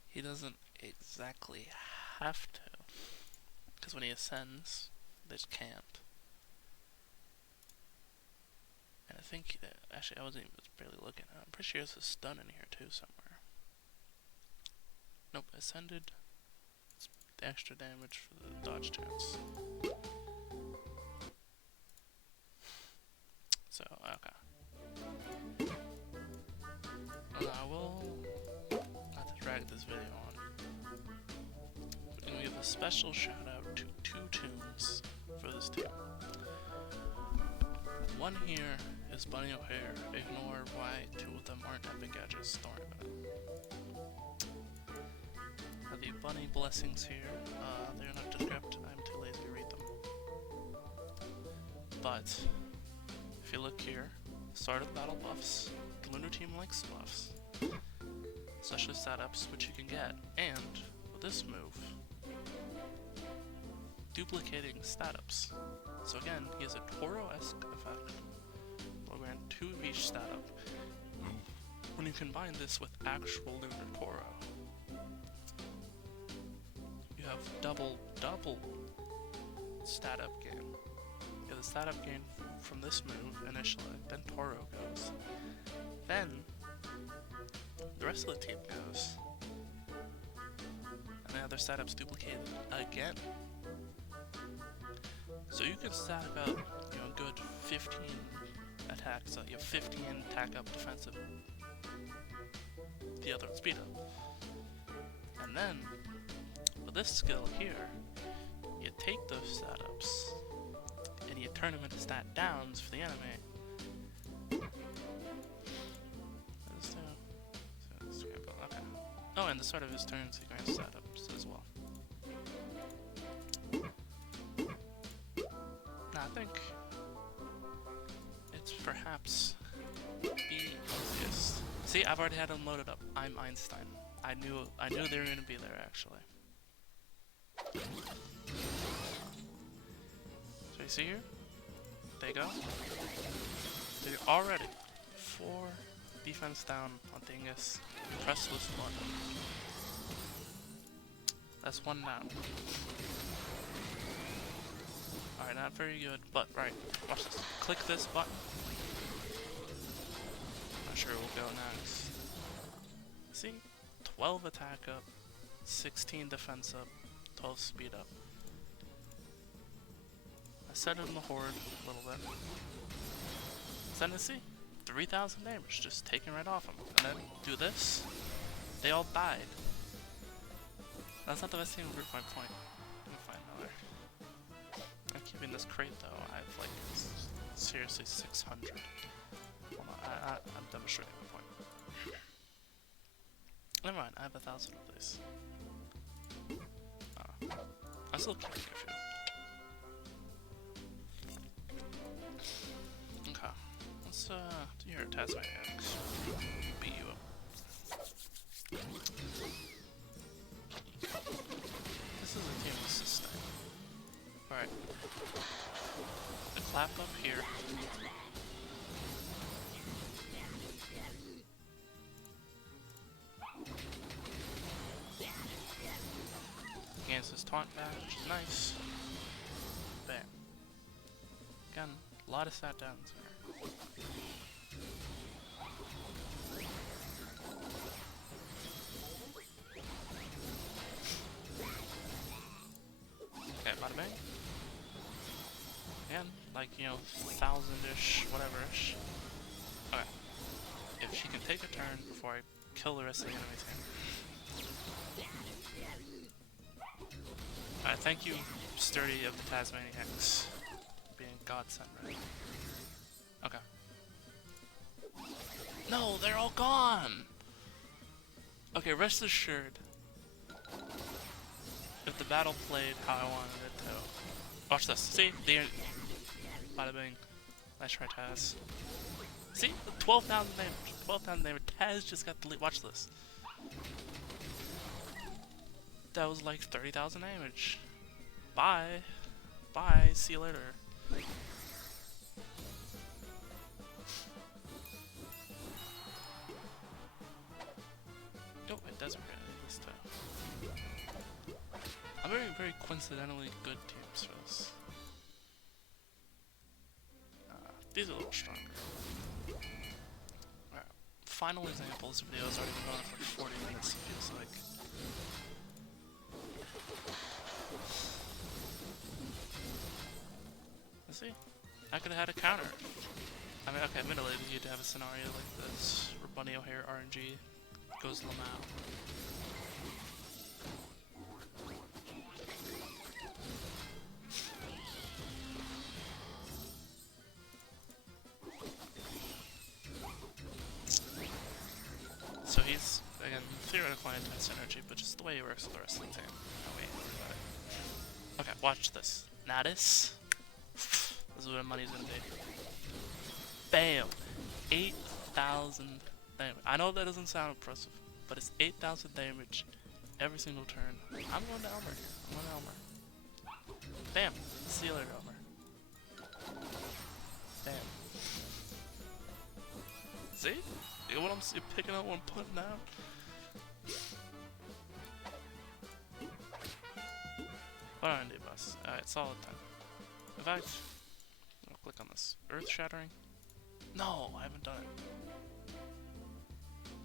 He doesn't exactly have to, because when he ascends, they just can't. And I think, actually, I was barely looking at it. I'm pretty sure there's a stun in here too somewhere. Nope, ascended. It's the extra damage for the dodge chance. So, okay. Well, I will not to drag this video on. We're gonna give a special shout out to 2 tunes for this team. One here is Bunny O'Hare. Ignore why 2 of them aren't epic edges. Don't worry about it. The bunny blessings here, they're not described. I'm too lazy to read them. But if you look here, start of battle buffs. The Lunar team likes buffs, especially setups, which you can get. And with this move, duplicating statups. So again, he has a Toro-esque effect. We'll grant 2 of each statup. When you combine this with actual Lunar Toro, you have double stat-up gain. You have the stat-up gain from this move initially, then Toro goes. Then, the rest of the team goes. And the other stat-ups duplicated again. So you can stack up, you know, a good 15 attacks, so you have 15 attack up defensive, the other speed up. And then, with this skill here, you take those setups and you turn them into stat downs for the enemy. Okay. Oh, and the start of his turn, so he grants setups as well. Now, I think it's perhaps the easiest. See, I've already had them loaded up. I'm Einstein. I knew they were gonna be there actually. So you see here? They go. They're already 4 defense down on Dingus. Press this button. That's 1 down. Alright, not very good, but right. Watch this. Click this button. Not sure we'll go next. See? 12 attack up, 16 defense up, 12 speed up. I set it in the horde a little bit. Then see? 3,000 damage just taken right off them. And then do this. They all died. That's not the best thing to prove my point. Let me find another. I'm keeping this crate though. I have like seriously 600. Hold on, I'm demonstrating the point. Never mind, I have 1,000 of these. I'm still keeping a few. Okay, let's do your Tasmaniacs. Beat you up. This is a team assist thing. Alright. The clap up here. Against his taunt back, which is nice. Bam. Again, a lot of stat downs there. Okay, bada bang. Again, like, you know, 1,000-ish, whatever-ish. Okay. If she can take a turn before I kill the rest of the enemy team. Alright, thank you, Sturdy of the Tasmaniacs. Being godsend, right? Okay. No, they're all gone! Okay, rest assured. If the battle played how I wanted it to. Watch this. See? Bada bing. Nice try, Taz. See? 12,000 damage. 12,000 damage. Taz just got deleted. Watch this. That was like 30,000 damage. Bye. Bye. See you later. Oh, it doesn't really this time. I'm very coincidentally good teams for this. These are a little stronger. Alright. Final example. This video's already been going for 40 minutes, it feels like. Let's see. I could have had a counter. I mean, okay, admittedly, you'd have a scenario like this, where Bunny O'Hare RNG goes Lamau. So he's, again, theoretically intense energy, but just the way he works with the rest of the team. How we worry about it. Okay, watch this. Natus. This is what money's gonna be. Bam! 8,000 damage. I know that doesn't sound impressive, but it's 8,000 damage every single turn. I'm going to Elmer. I'm going to Elmer. Bam! See you later, Elmer. Bam. See? You know what I'm picking up what I'm putting down? What on, boss? Alright, solid 10. In fact, I'll click on this. Earth shattering? No, I haven't done it.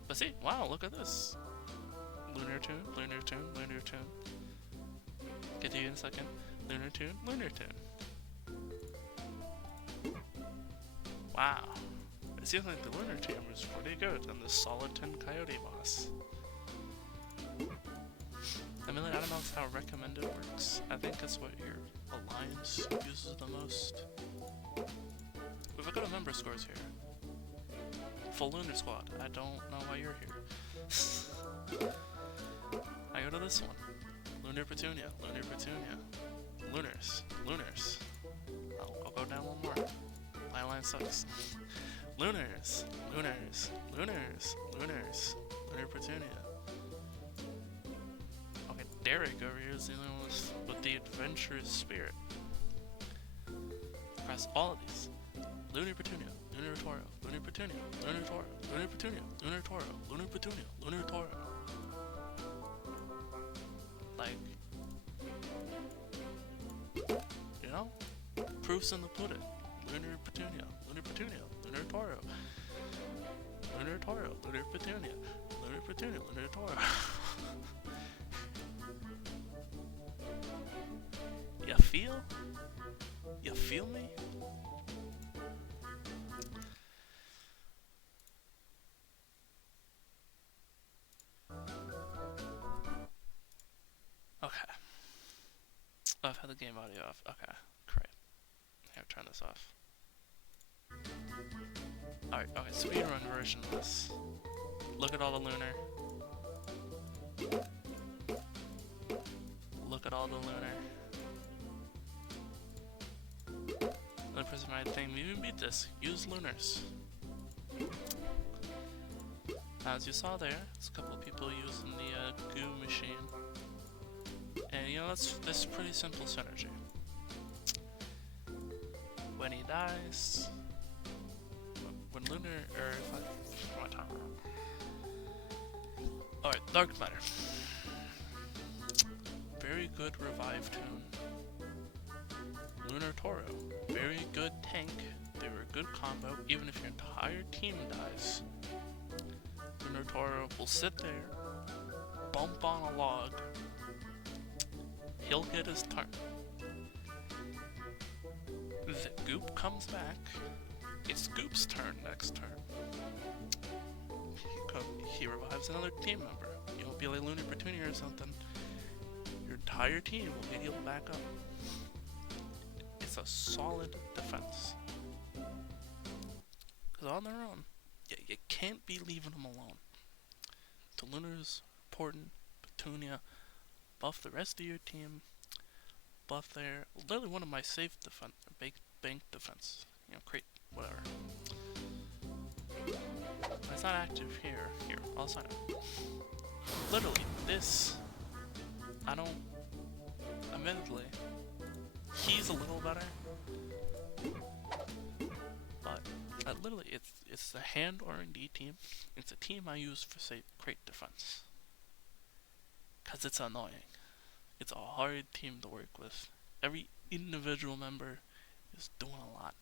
But see, wow, look at this. Lunar tune, lunar tune, lunar tune. Get to you in a second. Lunar tune, lunar tune. Wow. It seems like the lunar tune was pretty good on this solid 10 coyote boss. mean, like, I don't know how recommended works. I think it's what your alliance uses the most. We've got a member scores here. Full Lunar Squad. I don't know why you're here. I go to this one. Lunar Petunia. Lunar Petunia. Lunars. Lunars. I'll go down one more. My alliance sucks. Lunars. Lunars. Lunars. Lunars. Lunar Petunia. Okay, Derek over here is dealing with the adventurous spirit. Press all of these. Lunar Petunia. Lunar Toro. Lunar Petunia. Lunar Toro. Lunar Petunia. Lunar Toro. Lunar Petunia. Lunar Toro. Like, you know? Proofs in the pudding. Lunar Petunia. Lunar Petunia. Lunar Toro. Lunar Toro. Lunar Petunia. Lunar Petunia. Lunar Toro. You feel? You feel me? Okay. Oh, I've had the game audio off. Okay, great. Here, turn this off. Alright, okay, speedrun version of this. Look at all the lunar. Look at all the lunar. Another person might think, we even beat this. Use lunars. As you saw there, there's a couple of people using the goo machine. And you know, that's pretty simple synergy. When he dies, when Lunar, or if I, my time around. Alright, Dark Matter. Very good revive tune. Lunar Toro, very good tank. They were a good combo, even if your entire team dies. Lunar Toro will sit there, bump on a log. He'll get his turn. The Goop comes back. It's Goop's turn next turn. He revives another team member. You'll be like Lunar Petunia or something. Your entire team will get healed back up. It's a solid defense. Because on their own, you can't be leaving them alone. The Lunars, important, Petunia, buff the rest of your team, buff their, literally one of my safe defense, bank defense, you know, crate, whatever. It's not active here, I'll sign it. Literally, this, I don't, admittedly, he's a little better, but literally, it's a hand R&D team. It's a team I use for, say, crate defense. Because it's annoying. It's a hard team to work with. Every individual member is doing a lot.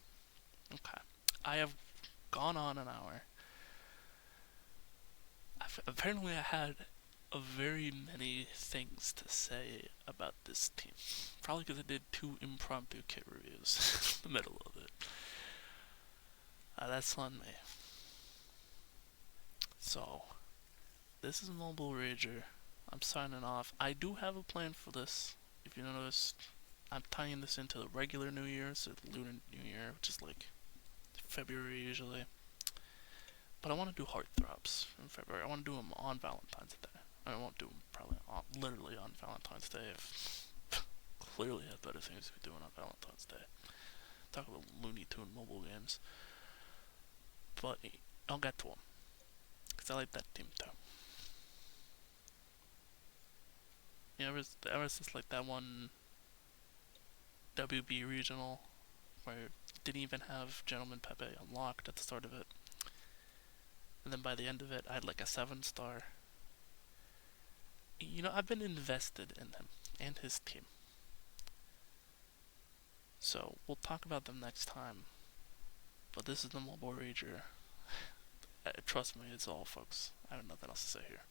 Okay. I have gone on an hour. Apparently I had a very many things to say about this team. Probably because I did 2 impromptu kit reviews in the middle of it. That's on me. So, this is Mobile Rager. I'm signing off. I do have a plan for this. If you noticed, I'm tying this into the regular New Year, so the Lunar New Year, which is like February usually. But I want to do Heartthrobs in February. I want to do them on Valentine's Day. I won't do them probably literally on Valentine's Day. If clearly have better things to be doing on Valentine's Day. Talk about Looney Tune mobile games. But I'll get to them. Because I like that team too. You know, ever since like that one WB regional where it didn't even have Gentleman Pepe unlocked at the start of it. And then by the end of it, I had like a 7-star. You know, I've been invested in him and his team. So, we'll talk about them next time. But this is the Mobile Rager. Trust me, it's all, folks. I have nothing else to say here.